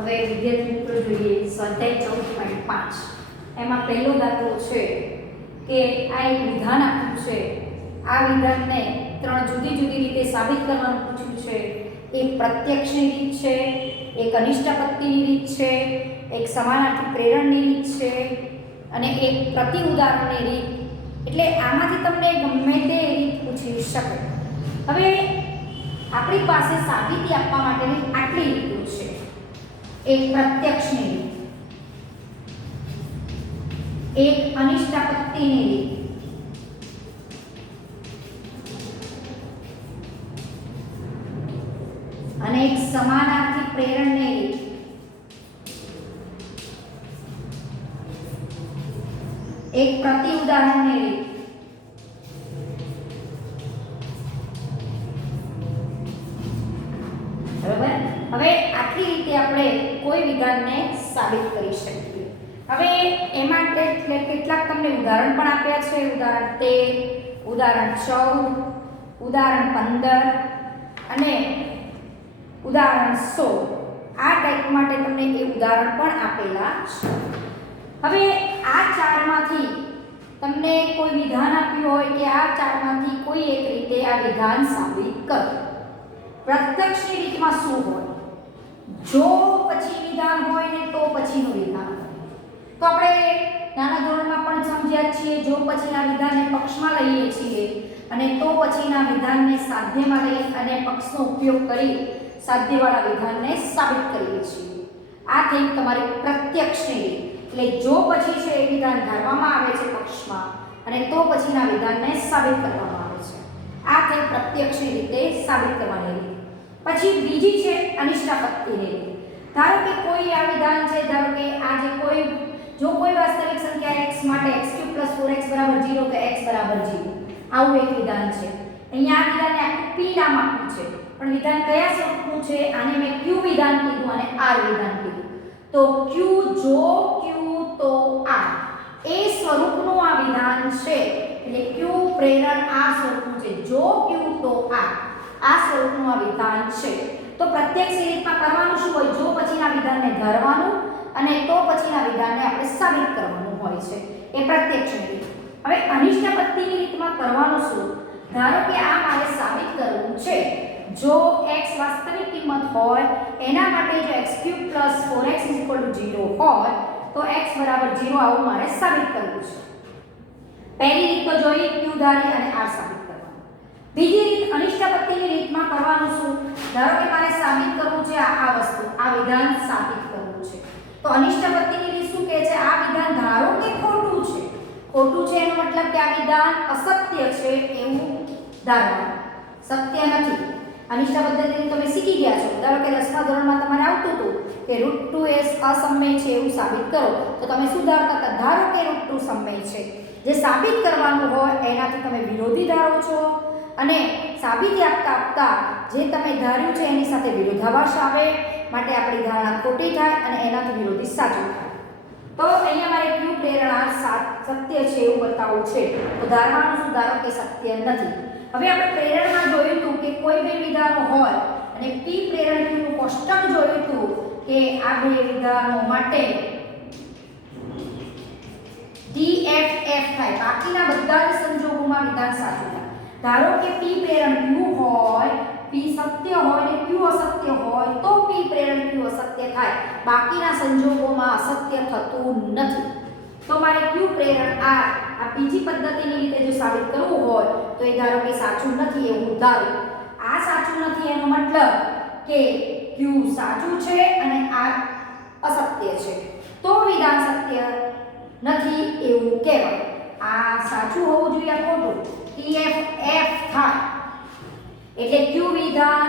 હવે વિદ્યાર્થી મિત્રો જોઈએ સ્વાધ્યાય 14.5 એમાં પહેલો દાખલો છે કે આ એક વિધાન આપ્યું છે. આ વિધાનને ત્રણ જુદી જુદી રીતે સાબિત કરવાનું પૂછ્યું છે. એક પ્રત્યક્ષની રીત છે, એક અનિષ્ટાપત્તિની રીત છે, એક સમાનાર્થી પ્રેરણની રીત છે અને એક પ્રતિ ઉદાહરણની રીત. એટલે આમાંથી તમને ગમે તે રીત પૂછી શકે. હવે આપણી પાસે સાબિતી આપવા માટેની આટલી રીતો છે. એક પ્રત્યક્ષની રીત, એક અનિષ્ટાપત્તિની રીત, અને એક સમાનાર્થી પ્રેરણની રીત. એક પ્રતિ ઉદાહરણની રીત. બરાબર. હવે આટલી રીતે આપણે કોઈ વિધાનને સાબિત કરી શકીએ. હવે એમાં કેટલાક તમને ઉદાહરણ પણ આપ્યા છે. ઉદાહરણ 13, ઉદાહરણ 14, ઉદાહરણ 15 અને ઉદાહરણ 16. આ ટાઈપ માટે તમને એ ઉદાહરણ પણ આપેલા છે. હવે આ ચારમાંથી તમને કોઈ વિધાન આપ્યું હોય કે આ ચારમાંથી કોઈ એક રીતે આ વિધાન સાબિત કરો. પ્રત્યક્ષની રીતમાં શું હોય? જો પછી વિધાન હોય ને તો પછીનું વિધાન હોય. તો આપણે નાના ધોરણમાં પણ સમજ્યા છીએ. જો પછીના વિધાનને પક્ષમાં લઈએ છીએ અને તો પછીના વિધાનને સાધ્યમાં લઈ અને પક્ષનો ઉપયોગ કરી સાધ્યવાળા વિધાનને સાબિત કરીએ છીએ. આ થઈ તમારી પ્રત્યક્ષની રીત. એટલે જો પછી છે એ વિધાન ધારવામાં આવે છે પક્ષમાં અને તો પછીના વિધાનને સાબિત કરવામાં આવે છે. આ થઈ પ્રત્યક્ષની રીતે સાબિત કરવાની રીત. પછી બીજી છે અનિષ્ટાપત્તિની રીત. ધારો કે કોઈ આ વિધાન છે, ધારો કે આ જે કોઈ જો કોઈ વાસ્તવિક સંખ્યા x માટે x³ + 4x = 0 તો x = 0. આવું એક વિધાન છે. અહીંયા આ વિધાનને આખું p નામ આપ્યું છે. પણ વિધાન કયા સ્વરૂપનું છે? આને મેં q વિધાન કીધું અને r વિધાન કીધું. તો q જો q તો r એ સ્વરૂપનું આ વિધાન છે. એટલે q પ્રેરણ r સ્વરૂપનું છે. જો q તો r આ સ્વરૂપનું આ વિધાન છે. તો પ્રત્યક્ષ રીતમાં કરવાનું શું હોય? જો પછીના વિધાનને ધારવાનું અને તો પછીના વિધાનને આપણે સાબિત કરવાનું હોય છે. એ પ્રત્યક્ષ રીત. હવે અનિષ્ટાપત્તિની રીતમાં કરવાનું શું? ધારો કે આ મારે સાબિત કરવું છે. જો x વાસ્તવિક કિંમત હોય એના માટે જો x³ + 4x = 0 હોય તો x = 0 આવું મારે સાબિત કરવું છે. પહેલી રીત તો જોઈ q ધારી અને r સાબિત કરવાનું. બીજી રીત અનિષ્ટાપત્તિની રીતમાં કરવાનું શું? ધારો કે મારે સાબિત કરવું છે આ વસ્તુ, આ વિધાન સાબિત કરવું છે. તો અનિષ્ટાપત્તિની રીત શું કહે છે? આ વિધાન ધારો કે ખોટું છે. ખોટું છે એનો મતલબ કે આ વિધાન અસત્ય છે એવું ધારવાનું. સત્ય નથી. અનિષ્ટાપત્તિની તમે શીખી ગયા છો. ધારો કે 10મા ધોરણમાં તમારે આવતું હતું કે √2s અસમય છે એવું સાબિત કરો. તો તમે શું ધારતા હતા? ધારો કે √2 સમય છે. જે સાબિત કરવાનું હોય એનાથી તમે વિરોધી ધારો છો અને સાબિતી આપતા આપતા જે તમે ધાર્યું છે એની સાથે વિરોધાભાસ આવે. માટે આપણી ધારણા ખોટી થાય અને એનાથી વિરોધી સાચું થાય. તો અહીંયા મારે q પ્રેરણા સત્ય છે એવું બતાવવું છે. તો ધારવાનું શું? ધારો કે સત્ય નથી. હવે આપણે પ્રેરણમાં જોયું હતું કે કોઈ બે વિધાનો હોય અને p પ્રેરણ q નું કોષ્ટક જોયું હતું કે આ બે વિધાનો માટે DFF થાય. બાકીના બધા જ સંજોગોમાં વિધાન સાચું થાય. ધારો કે p પ્રેરણ q હોય, p સત્ય હોય અને q અસત્ય હોય તો p પ્રેરણ q અસત્ય થાય. બાકીના સંજોગોમાં અસત્ય થતું નથી. તો મારે q પ્રેરણ r આ બીજી પદ્ધતિની રીતે જો સાબિત કરવું હોય તો એ ધારો કે સાચું નથી એવું ધારું. આ સાચું નથી એનો મતલબ કે q સાચું છે અને r અસત્ય છે. તો વિધાન સત્ય નથી એવું કહેવાય. આ સાચું હોવું જોઈએ, આ ખોટું. TFF થાય. એટલે q વિધાન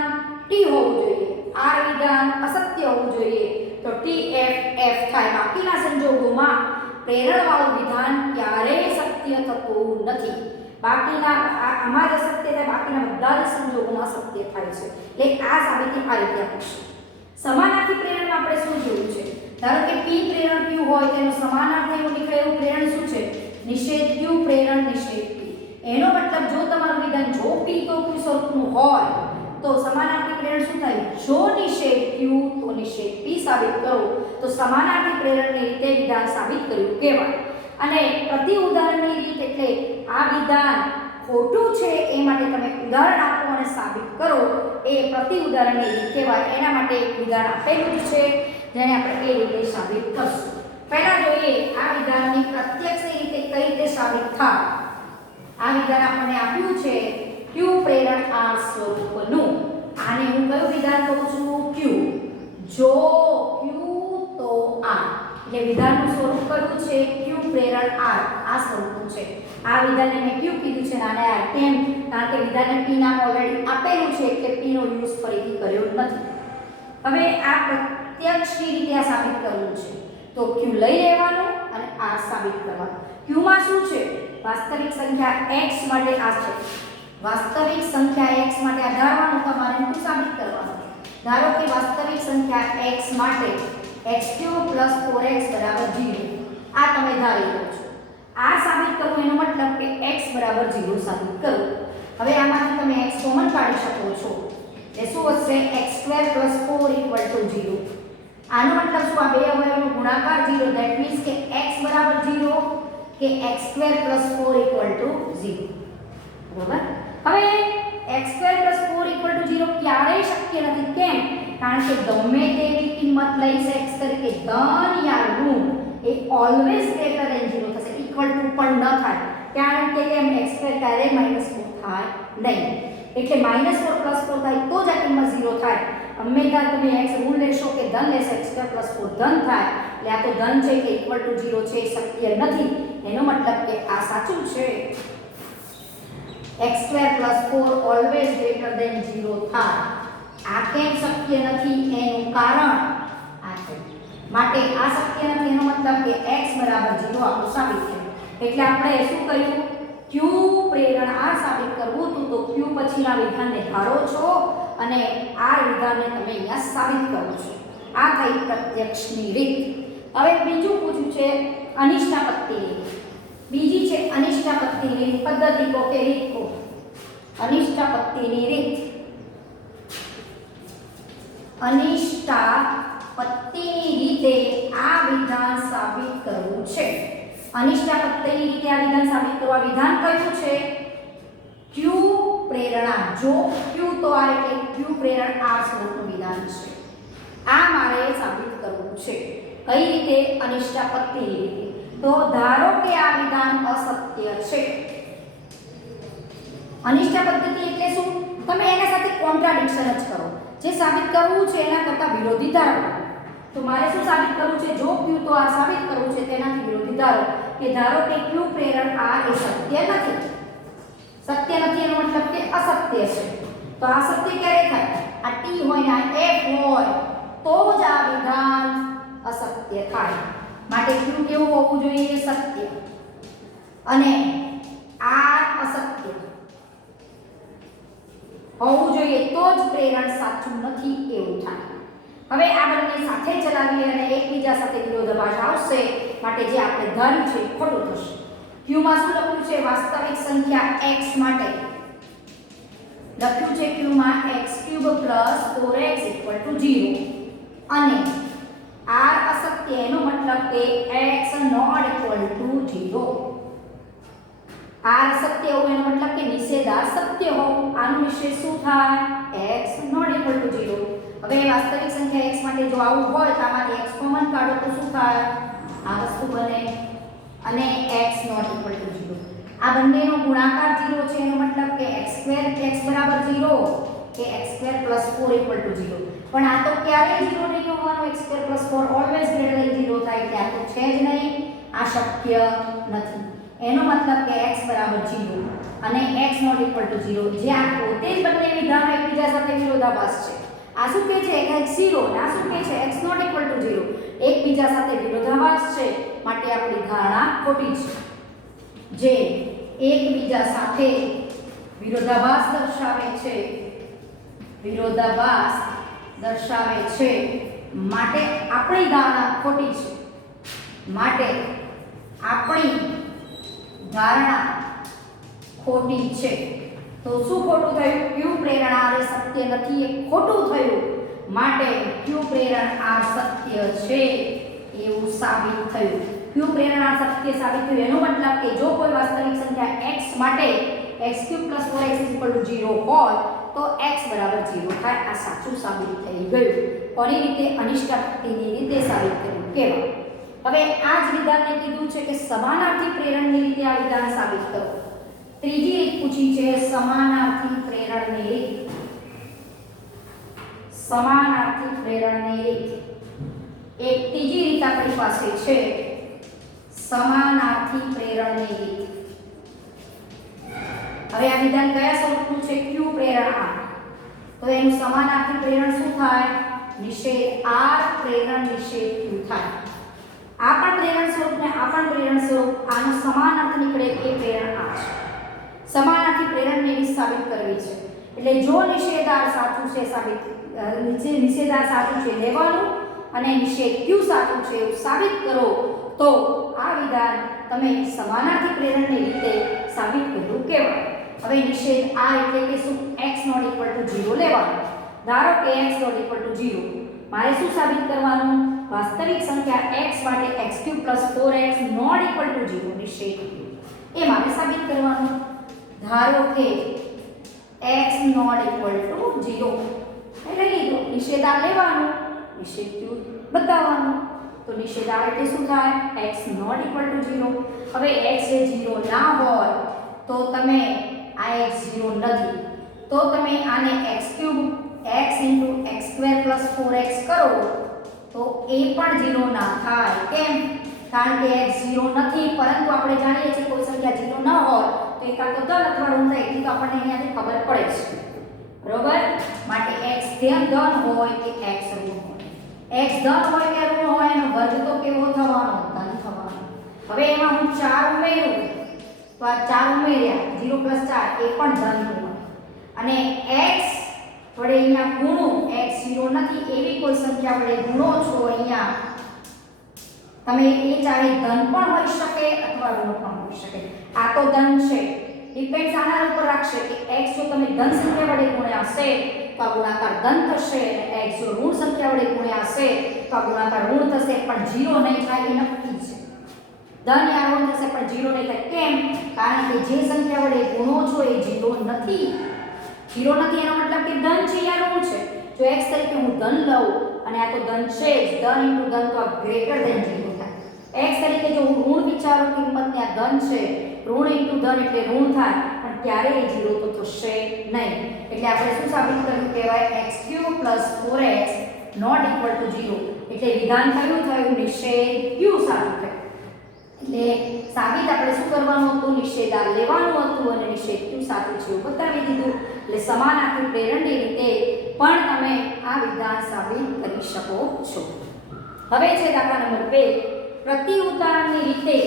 t હોવું જોઈએ, r વિધાન અસત્ય હોવું જોઈએ. તો TFF થાય. બાકીના સંજોગોમાં પ્રેરણવાળું વિધાન ક્યારેય સત્ય થતું નથી. બાકીના આમાં જ અસત્ય થાય, બાકીના બધા જ સંજોગોમાં સત્ય થાય છે. એટલે આ સાબિતી આ રીતે આપીશું. સમાનાર્થી પ્રેરણમાં આપણે શું જોયું છે? ધારો કે p પ્રેરણ q હોય તેનો સમાનાર્થી એવું નીકળે એવું પ્રેરણ શું છે? નિષેધ q પ્રેરણ નિષેધ p. એનો મતલબ જો તમારું વિધાન જો p તો q સ્વરૂપનું હોય તો સમાનાર્થી પ્રેરણ શું થાય? જો નિષેધ q તો નિષેધ p સાબિત કરો તો સમાનાર્થી પ્રેરણની રીતે વિધાન સાબિત કર્યું કહેવાય. અને પ્રતિ ઉદાહરણની રીત એટલે આ વિધાન ખોટું છે એ માટે તમે ઉદાહરણ આપો અને સાબિત કરો એ પ્રતિ ઉદાહરણની રીત કહેવાય. એના માટે એક વિધાન આપેલું છે જેને આપણે એ રીતે સાબિત કરશું. પહેલા જોઈએ આ વિધાનની પ્રત્યક્ષની રીતે કઈ રીતે સાબિત થાય. આ વિધાન આપણને આપ્યું છે q પ્રેરણ r સ્વરૂપનું. આને હું કયું વિધાન કહું છું? q. જો q તો r. એટલે વિધાનનું સ્વરૂપ કયું છે? q પ્રેરણ r. આ સ્વરૂપનું છે. આ વિધાનને મેં q કીધું છે નાને r. કેમ? કારણ કે વિધાનને p નામ ઓલરેડી આપેલું છે એટલે p નો યુઝ ફરીથી કર્યો નથી. હવે આ પ્રત્યક્ષની રીતે આ સાબિત કરવું છે તો q લઈ લેવાનું અને r સાબિત કરવાનું. q માં શું છે? વાસ્તવિક સંખ્યા x માટે આ છે. વાસ્તવિક સંખ્યા x માટે આ ધારવાનું તમારે શું સાબિત કરવાનું? ધારો કે વાસ્તવિક સંખ્યા x માટે x³ + 4x = 0. આ તમે ધારી લો છો. આ સાબિત કરવું એનો મતલબ કે x = 0 સાબિત કરવું. હવે આમાંથી તમે x કોમન કાઢી શકો છો. એ શું હશે? x² + 4 = 0. આનો મતલબ શું? આ બે અવયવનો ગુણાકાર 0. ધેટ મીન્સ કે x = 0 કે x² + 4 = 0. બરાબર? હવે x² + 4 = 0 ક્યારેય શક્ય નથી. કેમ? કારણ કે ગમે તેવી કિંમત લઈશ x તરીકે ધન યા ઋણ એ ઓલવેઝ ગ્રેટર ધેન 0 થશે. ઇક્વલ ટુ પણ ન થાય. કારણ કે એમ x² ક્યારેય -4 થાય નહીં. એટલે -4 + 4 થાય તો જ આ કિંમત 0 થાય. હંમેશા તમે x ઋણ લેશો કે ધન લેશો x² + 4 ધન થાય. એટલે આ તો ધન છે કે ઇક્વલ ટુ 0 છે એ શક્ય નથી. એનો મતલબ કે આ સાચું છે. x² + 4 ઓલવેઝ ગ્રેટર ધેન 0 થાય. આ કેમ શક્ય નથી? એનું કારણ આ છે. માટે આ શક્ય નથી એનો મતલબ કે x = 0 આપણું સાબિત થયું. એટલે આપણે શું કર્યું? q પ્રેરણ r સાબિત કરવું હતું તો q પછીના વિધાનને ધારો છો અને r વિધાનને તમે અહીંયા સાબિત કરો છો. આ થઈ પ્રત્યક્ષની રીત. હવે બીજું પૂછ્યું છે અનિષ્ટાપત્તિની રીત. બીજી છે અનિષ્ટાપત્તિની રીત. પદ્ધતિ કો કે રીત કો. અનિષ્ટાપત્તિની રીત. અનિષ્ટાપત્તિની રીતે આ વિધાન સાબિત કરવું છે. અનિષ્ટાપત્તિની રીતે આ વિધાન સાબિત કરવા વિધાન કયું છે? q પ્રેરણા. જો q તો r એટલે q પ્રેરણ r સ્વરૂપનું વિધાન છે. આ મારે સાબિત કરવું છે. કઈ રીતે? અનિષ્ટાપત્તિની રીતે. તો ધારો કે આ વિધાન અસત્ય છે. અનિષ્ટ પદ્ધતિ એટલે શું? તમે એના સાથે કોન્ટ્રાડિક્શન જ કરો. જે સાબિત કરવું છે એના કરતા વિરોધી ધારો. તો મારે શું સાબિત કરવું છે? જો q તો r સાબિત કરવું છે તેનાથી વિરોધી ધારો. કે ધારો કે q પ્રેરણ r એ સત્ય નથી. સત્ય નથી એનો મતલબ કે અસત્ય છે. તો આ સત્ય ક્યારે થાય? આ t હોય ને આ f હોય તો જ આ વિધાન અસત્ય થાય. માટે q કેવું હોવું જોઈએ? સત્ય. અને r અસત્ય હોવું જોઈએ તો જ પ્રેરણ સાચું નથી એવું થાય. હવે આ બંને સાથે ચલાવીએ અને એકબીજા સાથે વિરોધાભાસ આવશે. માટે જે આપણે ધાર્યું છે ખોટું થશે. q માં શું લખ્યું છે? વાસ્તવિક સંખ્યા x માટે લખ્યું છે q માં x³ + 4x = 0 અને r અસત્ય એનો મતલબ કે x ≠ 0. r સત્ય હોવું એનો મતલબ કે નિષેધાર સત્ય હોવું. આનું નિષેધ શું થાય? x ≠ 0. હવે વાસ્તવિક સંખ્યા x માટે જો આવું હોય તો આમાંથી x કોમન કાઢો તો શું થાય? આ વસ્તુ બને અને x ≠ 0. આ બંનેનો ગુણાકાર 0 છે એનો મતલબ કે x² x = 0 કે x² + 4 = 0. પણ આ તો ક્યારેય 0 નહીં હોવાનો. x² + 4 ઓલવેઝ ગ્રેટર ધેન 0 થાય એટલે આ તો છે જ નહીં. આ શક્ય નથી. એનો મતલબ કે x = 0 અને x ≠ 0. જે આ પોતે જ બંને વિધાનો એકબીજા સાથે વિરોધાભાસ છે. આ શું કહે છે? x 0 અને આ શું કહે છે? x ≠ 0. એકબીજા સાથે વિરોધાભાસ છે. માટે આપણી ધારણા ખોટી છે. જે એકબીજા સાથે વિરોધાભાસ દર્શાવે છે. વિરોધાભાસ દર્શાવે છે. માટે આપણી ધારણા ખોટી છે. માટે આપણી ધારણા ખોટી છે. તો શું ખોટું થયું? q પ્રેરણા એ સત્ય નથી એ ખોટું થયું. માટે ક્યુ પ્રેરણ આર સત્ય છે એવું સાબિત થયું. ક્યુ પ્રેરણ આર સત્ય સાબિત થયું એનો મતલબ કે જો કોઈ વાસ્તવિક સંખ્યા x માટે x³ + 4x 0 હોય તો x બરાબર 0 થાય. આ સાચું સાબિત થઈ ગયું. કોની રીતે? અનિષ્ટાપત્તિની રીતે સાબિત કર્યું. કેવા? હવે આ જ વિધાનને કીધું છે કે સમાનાર્થી પ્રેરણની રીતે આ વિધાન સાબિત કરો. ત્રીજી રીત પૂછી છે સમાનાર્થી પ્રેરણની રીત. સમાનાર્થી પ્રેરણની રીત. એક ત્રીજી રીત આપણી પાસે છે સમાનાર્થી પ્રેરણની રીત. હવે આ વિધાન કયા સ્વરૂપનું છે? ક્યુ પ્રેરણ આર. તો એનું સમાનાર્થી પ્રેરણ શું થાય? નિષેધ આર પ્રેરણ નિષેધ ક્યુ થાય. આ પણ પ્રેરણ સ્વરૂપ ને આ પણ પ્રેરણ સ્વરૂપ, આનો સમાનાર્થ નીકળે એ પ્રેરણ આ છે. સમાનાર્થી પ્રેરણની રીત સાબિત કરવી છે. એટલે જો નિષેધાર સાચું છે સાબિત નિષેધાર સાચું છે લેવાનું અને નિષેધ ક્યુ સાચું છે એવું સાબિત કરો તો આ વિધાન તમે સમાનાર્થી પ્રેરણની રીતે સાબિત કર્યું કહેવાય. હવે નિષેધ આર એટલે કે શું? x ≠ 0 લેવાનું. ધારો કે x ≠ 0, મારે શું સાબિત કરવાનું? વાસ્તવિક સંખ્યા x માટે x³ + 4x ≠ 0 નિષેધ એ મારે સાબિત કરવાનું. ધારો કે x ≠ 0 એટલે લીધો નિષેધાર લેવાનું, નિષેધ ક્યુ બતાવવાનું. તો નિષેધાર એટલે શું થાય? x ≠ 0. હવે x એ 0 ના હોય તો તમે આ x 0 નથી તો તમે આને x³ x × x² + 4x કરો તો એ પણ 0 ના થાય. કેમ? કારણ કે x 0 નથી, પરંતુ આપણે જાણીએ છીએ કોઈ સંખ્યા 0 ન હોય તો એ કાં તો ધન અથવા ઋણ થાય. એટલી તો આપણને અહીંયાથી ખબર પડે છે. બરોબર? માટે x ધન હોય કે x ઋણ હોય, x ધન હોય કે ઋણ હોય એનો વર્ગ તો કેવો થવાનો? ધન થવાનો. હવે એમાં હું 4 ઉમેરું તો આ 4 ઉમેર્યા 0 + 4 એ પણ ધન કહેવાય. અને x વડે અહીંયા ગુણો, x 0 નથી એવી કોઈ સંખ્યા વડે ગુણો છો અહીંયા, તમે એ ચાહે ધન પણ હોઈ શકે અથવા ઋણ પણ હોઈ શકે. આ તો ધન છે, ડિપેન્ડ્સ આના ઉપર રાખશે કે x જો તમે ધન સંખ્યા વડે ગુણ્યા હશે તો આ ગુણાકાર ધન થશે, અને x જો ઋણ સંખ્યા વડે ગુણ્યા હશે તો આ ગુણાકાર ઋણ થશે, પણ 0 નહીં થાય એ નક્કી છે. ધન યા ઋણ થશે પણ 0 નહીં થાય. કેમ? કારણ કે જે સંખ્યા વડે ગુણો છો એ 0 નથી. 0 નથી એનો મતલબ કે ધન છે યા ઋણ છે. જો x તરીકે હું ધન લઉં અને આ તો ધન છે જ, ધન × ધન તો આ ગ્રેટર ધેન 0 થાય. x તરીકે જો હું ઋણ વિચારું કિંમતને આ ધન છે, ઋણ × ધન એટલે ઋણ થાય, પણ ક્યારેય 0 તો થશે નહીં. એટલે આપણે શું સાબિત કર્યું કહેવાય? x³ + 4x ≠ 0. એટલે વિધાન કયું થયું? નિષેધ ક્યુ સાબિત થયું. એટલે સાબિત આપણે શું કરવાનું હતું? નિષેધાર લેવાનું હતું અને નિષેધ ક્યુ સાચું છે એવું બતાવી દીધું. એટલે સમાનાર્થી પ્રેરણની રીતે પણ તમે આ વિધાન સાબિત કરી શકો છો. હવે છે દાખલા નંબર 2. પ્રતિ ઉદાહરણની રીતે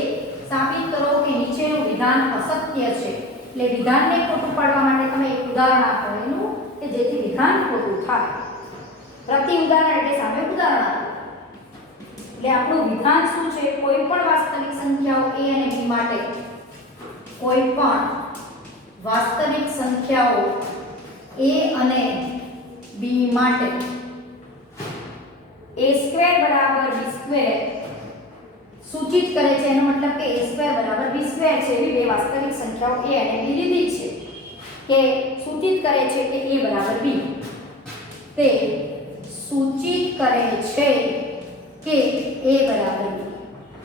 સાબિત કરો કે નીચેનું વિધાન અસત્ય છે. એટલે વિધાનને ખોટું પાડવા માટે તમે એક ઉદાહરણ આપો એનું કે જેથી વિધાન ખોટું થાય. પ્રતિ ઉદાહરણ એટલે સામે ઉદાહરણ આપો. એટલે આપણું વિધાન શું છે? કોઈ પણ વાસ્તવિક સંખ્યાઓ a અને b માટે, કોઈ પણ વાસ્તવિક સંખ્યાઓ a અને b માટે a² = b² સૂચિત કરે છે. એનો મતલબ કે a² = b² છે એવી બે વાસ્તવિક સંખ્યાઓ a અને b લીધી છે કે સૂચિત કરે છે કે a = b. તે સૂચિત કરે છે કે a = b.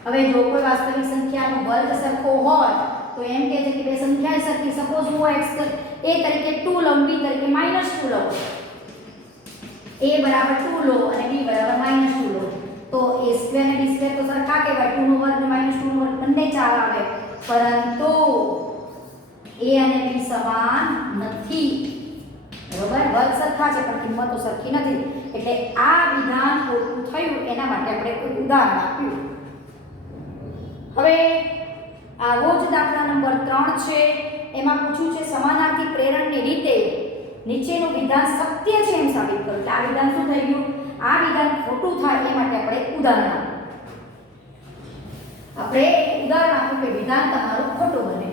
હવે જો કોઈ વાસ્તવિક સંખ્યાનો વર્ગ સરખો હોય તો એમ કહે છે કે બે સંખ્યા સરખી, સપોઝ હું x a તરીકે 2 લઉં, b તરીકે -2 લઉં, a = 2 લો અને b = -2 લો તો a² અને b² તો સરખા કહેવાય. 2 નો વર્ગ અને -2 નો વર્ગ બંને 4 આવે, પરંતુ a અને b સમાન નથી. બરોબર? વર્ગ સરખા છે પણ કિંમતો સરખી નથી. એટલે આ વિધાન ખોટું થયું. એના માટે આપણે એક ઉદાહરણ આપ્યું. હવે આવો જ દાખલા નંબર 3 છે. એમાં પૂછ્યું છે સમાનાર્થી પ્રેરણની રીતે નીચેનું વિધાન સત્ય છે એમ સાબિત કરો. એટલે આ વિધાન શું થઈ ગયું? આ વિધાન ખોટું થાય એ માટે આપણે એક ઉદાહરણ આપ્યું. આપણે એક ઉદાહરણ આપ્યું કે વિધાન તમારું ખોટું બને.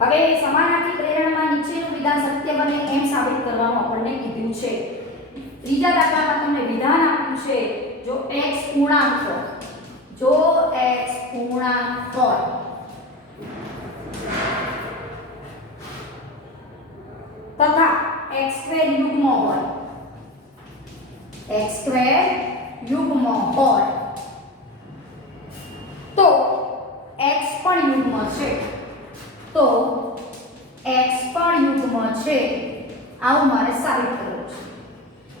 હવે સમાનાર્થી પ્રેરણમાં નીચેનું વિધાન સત્ય બને એમ સાબિત કરવાનું આપણને કીધું છે. બીજા દાખલામાં તમને વિધાન આપ્યું છે જો x પૂર્ણાંક હોય, જો x પૂર્ણાંક હોય તથા x² યુગ્મ હોય, x² યુગ્મ હોય તો x પણ યુગ્મ છે, તો x પણ યુગ્મ છે આવું મારે સાબિત કરવું છે.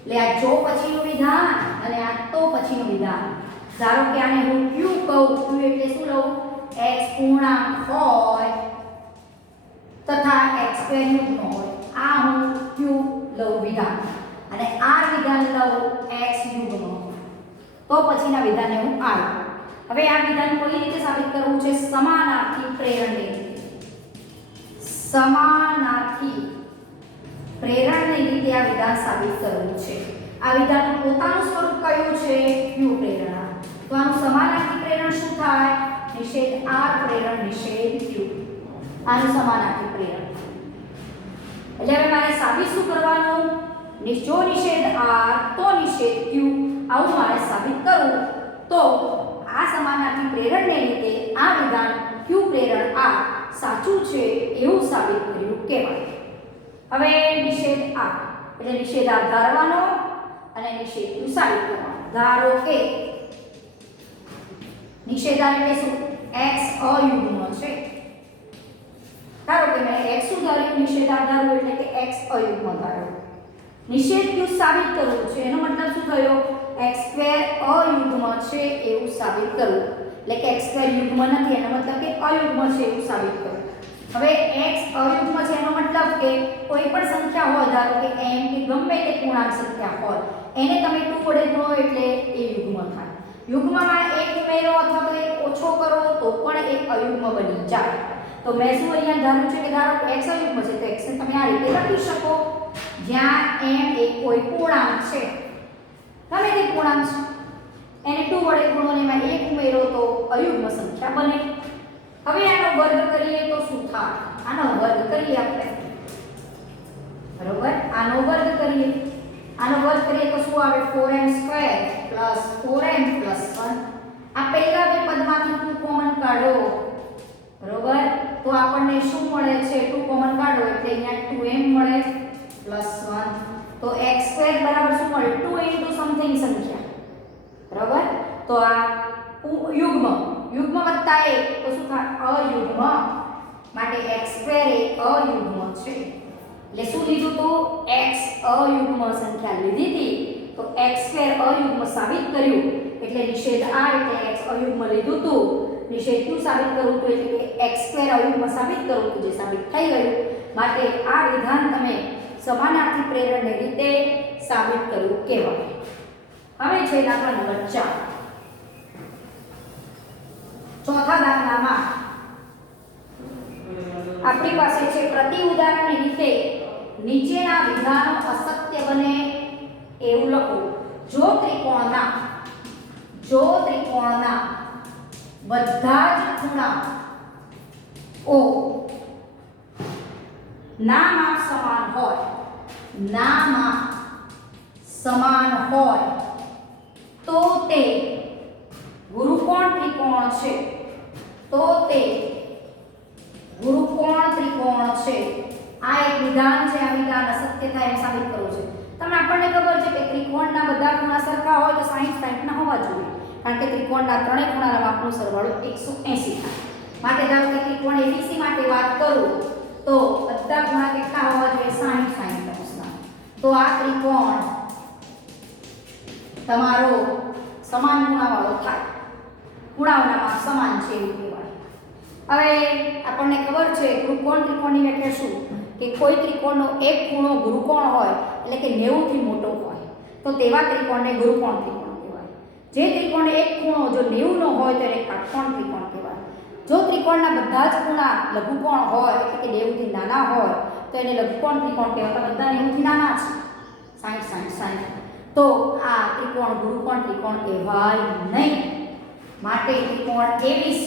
એટલે આ જો પછીનું વિધાન અને આ તો પછીનું વિધાન. ધારો કે આને હું q કહું, q એટલે શું લઉં, x પૂર્ણાંક હોય તથા x² યુગ્મ હોય, આ હું q લઉં વિધાન અને આ વિધાન લઉં x યુગ્મ, તો પછીના વિધાનને હું r લઉં. હવે આ વિધાન કઈ રીતે સાબિત કરવું છે, સમાનાર્થી પ્રેરણની રીતે. સમાનાર્થી પ્રેરણની રીતે આ વિધાન સાબિત કરવું છે. આ વિધાનનું પોતાનું સ્વરૂપ કયું છે, q પ્રેરણા. તો આનું સમાનાર્થી પ્રેરણ શું થાય, નિષેધ r પ્રેરણ નિષેધ q, આનું સમાનાર્થી પ્રેરણ. એટલે હવે મારે સાબિત શું કરવાનું, જો નિષેધ r તો નિષેધ q, આવું મારે સાબિત કરવું. તો આ સમાનાર્થી પ્રેરણને લીધે આ વિધાન q પ્રેરણ r સાચું છે એવું સાબિત કર્યું કહેવાય. હવે નિષેધ r એટલે નિષેધ r ધારવાનો અને નિષેધ q સાબિત કરવાનો. ધારો કે નિષેધ r એટલે શું, x અયુગ્મ છે. ધારો કે મેં x શું ધાર્યું, નિષેધ r ધાર્યું એટલે કે x અયુગ્મ ધાર્યું. નિષેધ q સાબિત કરવું છે, એનો મતલબ શું થયો, x² અયુગ્મ છે એવું સાબિત કરવું. એટલે કે x² યુગ્મ નથી એનો મતલબ કે અયુગ્મ છે એવું સાબિત કરવું. હવે x અયુગ્મ છે એનો મતલબ કે કોઈ પણ સંખ્યા હોય, ધારો કે m કે ગમે તે પૂર્ણાંક સંખ્યા હોય, એને તમે 2 વડે ગુણો એટલે એ યુગ્મ થાય. યુગ્મમાં એક ઉમેરો અથવા તો એક ઓછો કરો તો પણ એક અયુગ્મ બની જાય. તો મેં શું અહીંયા ધાર્યું છે કે ધારો કે x અયુગ્મ છે તો x ને તમે આ રીતે લખી શકો, જ્યાં m એ કોઈ પૂર્ણાંક છે, ગમે તે પૂર્ણાંક છે, એને 2 વડે ગુણો અને એમાં એક ઉમેરો તો અયુગ્મ સંખ્યા બને. હવે આનો વર્ગ કરીએ તો શું થાય, આનો વર્ગ કરીએ આપણે, બરોબર, આનો વર્ગ કરીએ. આનો વર્ગ કરીએ તો શું આવે, 4m² + 4m + 1. આ પહેલા બે પદમાંથી 2 કોમન કાઢો, બરોબર, તો આપણને શું મળે છે, 2 કોમન કાઢો એટલે અહીંયા 2m મળે + 1. તો x² બરાબર શું મળે, 2 * સમથિંગ સંખ્યા, બરાબર. તો આ યુગ્મ, યુગ્મ વત્તા 1 તો શું થાય, અયુગ્મ. માટે x² એ અયુગ્મ છે. એટલે શું લીધું તો x અયુગ્મ સંખ્યા લીધી હતી, તો x² અયુગ્મ સાબિત કર્યું. એટલે નિષેધ r એટલે x અયુગ્મ લીધું હતું, નિષેધ q સાબિત કરવું તો એટલે કે x² અયુગ્મ સાબિત કરવું તો જે સાબિત થઈ ગયું. માટે આ વિધાન તમે સમાનાર્થી પ્રેરણની રીતે સાબિત કરવું કહેવાય. હવે છે દાખલા નંબર 4. ચોથા દાખલામાં આપણી પાસે છે પ્રતિ ઉદાહરણની રીતે નીચેના વિધાનો અસત્ય બને એવું લખો. જો ત્રિકોણના બધા જ ખૂણા ઓ ના માપ સમાન હોય તો તે ગુરુકોણ ત્રિકોણ છે, આ એક વિધાન છે. આ વિધાન અસત્ય થાય એમ સાબિત કરવું છે. તમને આપણને ખબર છે કે ત્રિકોણના બધા ખૂણા સરખા હોય તો 60 ના હોવા જોઈએ, કારણ કે ત્રિકોણના ત્રણેય ખૂણાના માપનો સરવાળો 180 થાય. માટે ધારો કે ત્રિકોણ ABC માટે વાત કરું તો બધા ખૂણા કેટલા હોવા જોઈએ, 60 અંશના. તો આ ત્રિકોણ તમારો સમાન ખૂણાવાળો થાય, ખૂણાઓના માપ સમાન છે એવું કહેવાય. હવે આપણને ખબર છે ગુરુકોણ ત્રિકોણની વ્યાખ્યા શું, કે કોઈ ત્રિકોણનો એક ખૂણો ગુરુકોણ હોય એટલે કે 90 થી મોટો હોય તો તેવા ત્રિકોણને ગુરુકોણ ત્રિકોણ કહેવાય. જે ત્રિકોણનો એક ખૂણો જો 90 નો હોય તો એને કાટકોણ ત્રિકોણ કહેવાય. જો ત્રિકોણના બધા જ ખૂણા લઘુકોણ હોય એટલે કે 90 થી નાના હોય તો એને લઘુકોણ ત્રિકોણ કહેવાય. બધા 90 થી નાના છે, 60. તો આ ત્રિકોણ ગુરુકોણ ત્રિકોણ કહેવાય નહીં. માટે ત્રિકોણ ABC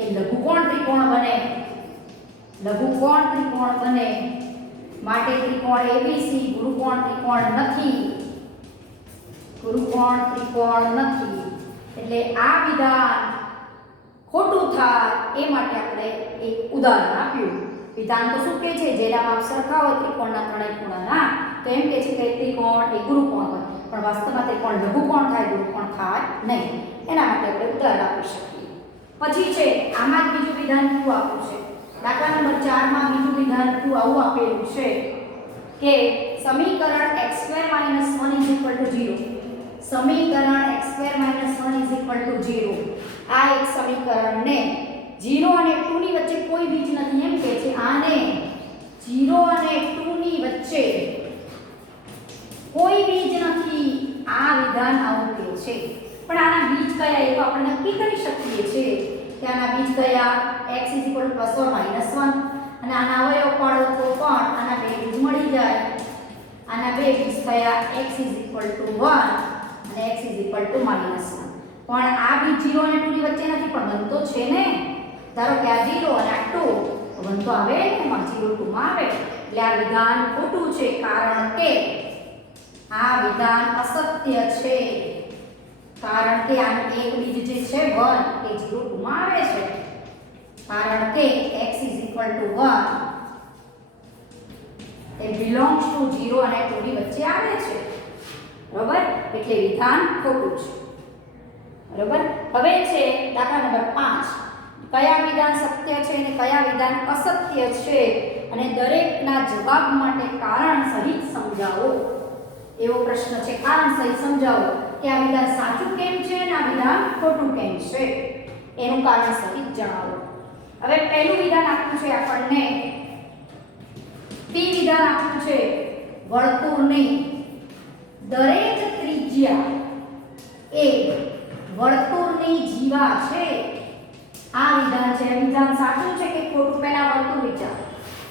એ લઘુકોણ ત્રિકોણ બને, માટે ત્રિકોણ ABC ગુરુકોણ ત્રિકોણ નથી. ગુરુકોણ ત્રિકોણ નથી, એટલે આ વિધાન ખોટું થાય એ માટે આપણે એક ઉદાહરણ આપ્યું. વિધાન તો શું કહે છે, જેના માપ સરખા હોય ત્રિકોણના ત્રણેય ખૂણાના, તો એમ કહે છે કે ત્રિકોણ એ ગુરુકોણ હોય, પણ વાસ્તવમાં ત્રિકોણ લઘુકોણ થાય, ગુરુકોણ થાય નહીં. એના માટે આપણે ઉદાહરણ આપી શકીએ. પછી છે આમાં જ બીજું વિધાન શું આપ્યું છે, દાખલા નંબર 4 માં બીજું વિધાન શું આવું આપેલું છે કે સમીકરણ x2 - 1 0, સમીકરણ x2 - 1 0, આ એક સમીકરણને 0 અને 2 ની વચ્ચે કોઈ બીજ નથી એમ કહે છે. આને 0 અને 2 ની વચ્ચે કોઈ બીજ નથી, આ વિધાન આવું કહે છે. પણ આના બીજ કયા એ તો આપણે નક્કી કરી શકીએ છીએ કે આના બીજ કયા, x ± -1, અને આના અવયવ પાડો તો પણ આના બે બીજ મળી જાય. આના બે બીજ કયા, x = 1 અને x = -1. પણ આ બીજ 0 અને 2 ની વચ્ચે નથી, પણ બનતો છે ને. ધારો કે આ 0 અને આ 2 તો બનતો આવે ને, એમાં 0 2 માં આવે. એટલે આ વિધાન ખોટું છે, કારણ કે આ વિધાન અસત્ય છે. કારણ કે આનું એક બીજ જે છે 1 એ 0 2 માં આવે છે, કારણ કે x = 1 એ belongs to 0 અને 2 ની વચ્ચે આવે છે. બરોબર, એટલે વિધાન ખોટું છે. બરોબર. હવે છે દાખલા નંબર 5, કયા વિધાન સત્ય છે અને કયા વિધાન અસત્ય છે, અને દરેકના જવાબ માટે કારણ સહિત સમજાવો. એવો પ્રશ્ન છે, કારણ સહિત સમજાવો કે આ વિધાન સાચું કેમ છે અને આ વિધાન ખોટું કેમ છે, એનું કારણ સહિત જણાવો. હવે પહેલું વિધાન આપ્યું છે આપણને, P વિધાન આપ્યું છે, વર્તુળની દરેક ત્રિજ્યા એ વર્તુળની જીવા છે. આ વિધાન છે. વિધાન સાચું છે કે ખોટું, પહેલા વર્તુળ વિચાર.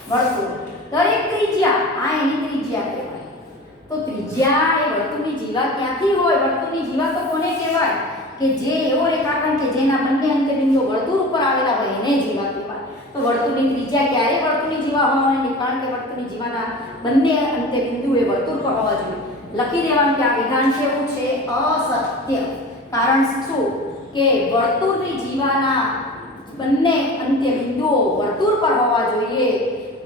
વર્તુળ દરેક ત્રિજ્યા, આ એની ત્રિજ્યા કહેવાય. તો ત્રિજ્યા એ વર્તુળની જીવા ક્યાંથી હોય? વર્તુળની જીવા તો કોને કહેવાય કે જે એવો રેખાખંડ કે જેના બંને અંતે બિંદુઓ વર્તુળ ઉપર આવેલા હોય એને જીવા કહેવાય. તો વર્તુળની ત્રિજ્યા ક્યારે વર્તુળની જીવા હોવાની નહીં, કારણ કે વર્તુળની જીવાના બંને અંતે બિંદુ એ વર્તુળ પર હોવા જોઈએ. લખી દેવાનું કે આ વિધાન કેવું છે, અસત્ય. કારણ શું કે વર્તુળની જીવાના બંને અંત્ય બિંદુઓ વર્તુળ પર હોવા જોઈએ,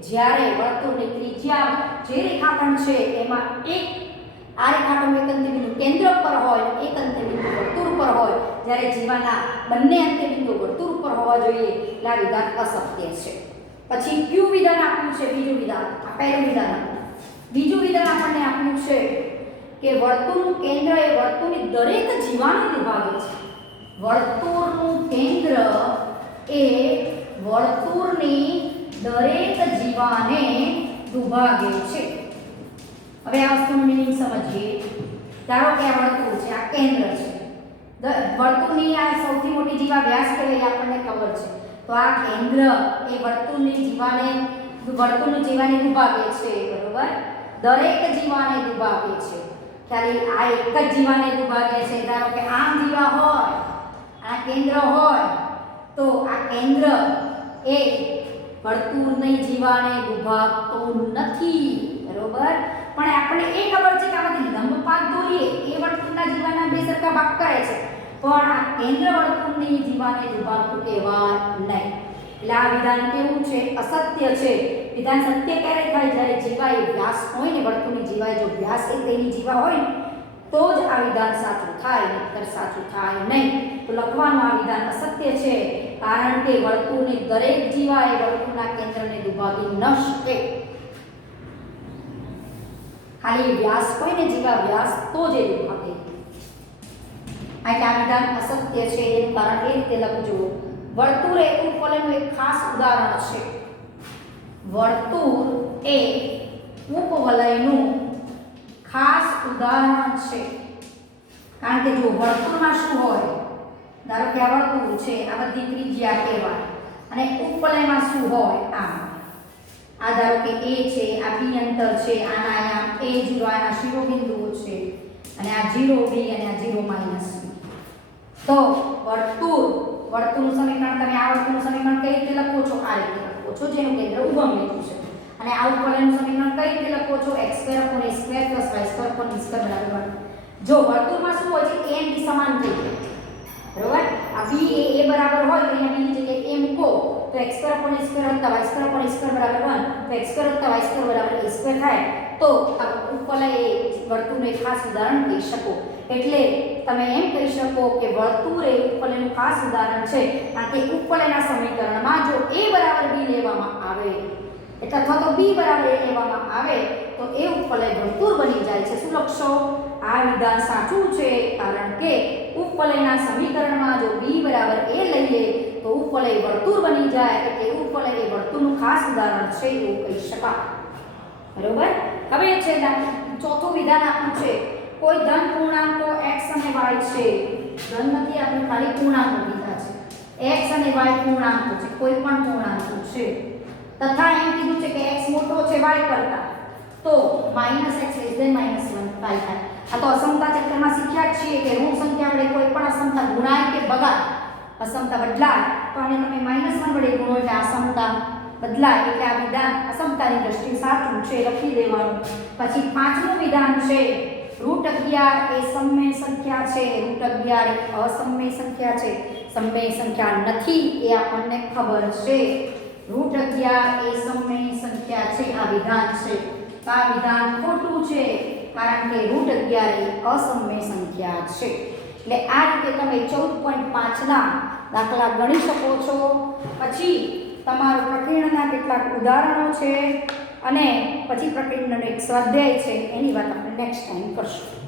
જ્યારે વર્તુળની ત્રિજ્યા જે રેખાખંડ છે એમાં એક આ રેખાખંડ એક અંત્ય બિંદુ કેન્દ્ર પર હોય, એક અંત્ય બિંદુ વર્તુળ પર હોય, જ્યારે જીવાના બંને અંત્ય બિંદુ વર્તુળ પર હોવા જોઈએ. એટલે આ વિધાન અસત્ય છે. પછી Q વિધાન આપ્યું છે, બીજું વિધાન. આ પહેલું વિધાન આપ્યું. બીજું વિધાન આપણને આપ્યું છે કે વર્તુળનું કેન્દ્ર એ વર્તુળની દરેક જીવાને દુભાગે છે. વર્તુળનું કેન્દ્ર એ વર્તુળની દરેક જીવાને દુભાગે છે. હવે આ વસ્તુનું મીનિંગ સમજીએ. ધારો કે આ વર્તુળ છે, આ કેન્દ્ર છે. વર્તુળની આ સૌથી મોટી જીવા વ્યાસ કહેવાય, આપણને ખબર છે. તો આ કેન્દ્ર એ વર્તુળની જીવાને દુભાગે છે. બરોબર, દરેક જીવાને દુભાગે છે. ખાલી આ એક જ જીવાને દુભાગે છે. ધારો કે આમ જીવા હોય, આ કેન્દ્ર હોય, તો આ કેન્દ્ર એ વર્તુળની જીવાને દુભાગતો નથી. બરોબર, પણ આપણે એ ખબર છે કે આમાંથી લંબપાત દોરીએ એ વર્તુળના જીવાના બે સરખા ભાગ કરે છે, પણ આ કેન્દ્ર વર્તુળની જીવાને દુભાગતું કહેવાય નહીં. એટલે આ વિધાન કેવું છે, અસત્ય છે. વિધાન સત્ય ક્યારે થાય, જ્યારે જીવા એ વ્યાસ હોય ને, વર્તુળની જીવા જો વ્યાસ એ તેની જીવા હોય તો જ આ વિધાન સાચું થાય, નહીંતર સાચું થાય નહીં. તો લખવાનું આ વિધાન અસત્ય છે, કારણ કે વર્તુળની દરેક જીવા એ વર્તુળના કેન્દ્રને દુભાગી ન શકે. ખાલી વ્યાસ હોય ને જીવા વ્યાસ, તો જ એ દુભાગે. એટલે આ વિધાન અસત્ય છે. એનું કારણ એ રીતે લખજો. વર્તુળ એ ઉપવલયનું એક ખાસ ઉદાહરણ છે. વર્તુળ એ ઉપવલયનું ખાસ ઉદાહરણ છે. કારણ કે જો વર્તુળમાં શું હોય, ધારો કે આ વર્તુળ છે, આ બધી ત્રિજ્યા કહેવાય, અને ઉપવલયમાં શું હોય, આ ધારો કે a છે, આ b અંતર છે, આના અહીંયા a0 આના શિરોબિંદુઓ છે, અને આ 0 b અને આ 0 માઈનસ b. તો વર્તુળનું સમીકરણ તમે આ વર્તુળનું સમીકરણ કઈ રીતે લખો છો, આ રીતે લખો છો, જેનું કેન્દ્ર ઉગમ લીધું છે. અને આ ઉપવલયનું સમીકરણ કઈ રીતે લખો છો, x² a² y² b² = જો વર્તુળમાં શું હોય છે a અને b સમાન થઈ જાય બરોબર આ b એ a બરાબર હોય તો અહીંયા b ની જગ્યાએ a મૂકો તો x² + a² + y² + a² બરાબર 1 તો x² + y² બરાબર a² થાય તો આ ઉપવલય એ વર્તુળનું એક ખાસ ઉદાહરણ કહી શકો એટલે તમે એમ કહી શકો કે વર્તુળ એ ઉપવલયનું ખાસ ઉદાહરણ છે કારણ કે ઉપવલયના સમીકરણમાં જો a બરાબર b લેવામાં આવે એટલે અથવા તો b બરાબર a લેવામાં આવે તો એ ઉપવલય વર્તુળ બની જાય છે શું લખશો આ વિધાન સાચું છે કારણ કે ઉપવલયના સમીકરણમાં જો b બરાબર a લઈએ તો ઉપવલય વર્તુળ બની જાય એટલે ઉપવલય એ વર્તુળનું ખાસ ઉદાહરણ છે એવું કહી શકાય બરોબર હવે છે ચોથું વિધાન આપ્યું છે કોઈ ધન પૂર્ણાંકો x અને y છે ધન નથી આપણે ખાલી પૂર્ણાંકો લીધા છે x અને y પૂર્ણાંકો છે કોઈ પણ પૂર્ણાંકો છે તથા એમ કીધું છે કે x મોટો છે y કરતા તો -x > -1 થાય આ તો અસમતા ચક્રમાં શીખ્યા જ છીએ કે ઋણ સંખ્યા વડે કોઈ પણ અસમતા ગુણાય કે ભગાય અસમતા બદલાય તો આને તમે -1 વડે ગુણો એટલે અસમતા બદલાય એટલે આ વિધાન અસમતાની દ્રષ્ટિએ સાચું છે લખી દેવાનું પછી પાંચમું વિધાન છે √11 એ સમમેય સંખ્યા છે √11 એ અસમમેય સંખ્યા છે સમમેય સંખ્યા નથી એ આપણને ખબર છે √11 એ સમમેય સંખ્યા છે આ વિધાન છે આ વિધાન ખોટું છે કારણ કે √11 એ અસમમેય સંખ્યા છે એટલે આ રીતે તમે 14.5 ના દાખલા ગણી શકો છો પછી તમારું પ્રકીર્ણના કેટલાક ઉદાહરણો છે અને પછી પ્રકીર્ણનો એક સ્વાધ્યાય છે એની વાત આપણે નેક્સ્ટ ટાઈમ કરશું